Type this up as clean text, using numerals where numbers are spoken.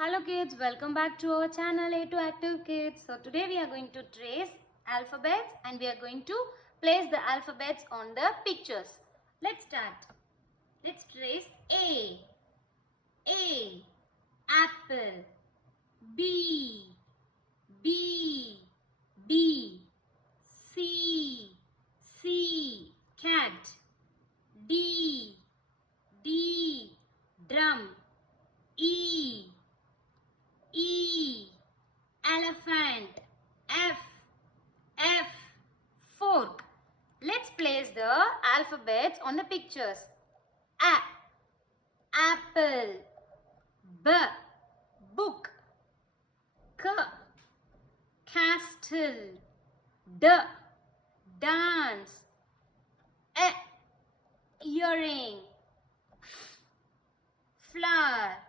Hello kids, welcome back to our channel A to Active Kids. So today we are going to trace alphabets and we are going to place the alphabets on the pictures. Let's start. Let's trace A. A. Apple. B. B. B. C. C. Cat. D. D. Drum. E. E. Elephant. F. F. Fork. Let's place the alphabets on the pictures. A. Apple. B. Book. C. Castle. D. Dance. E. Earring. F. Flower.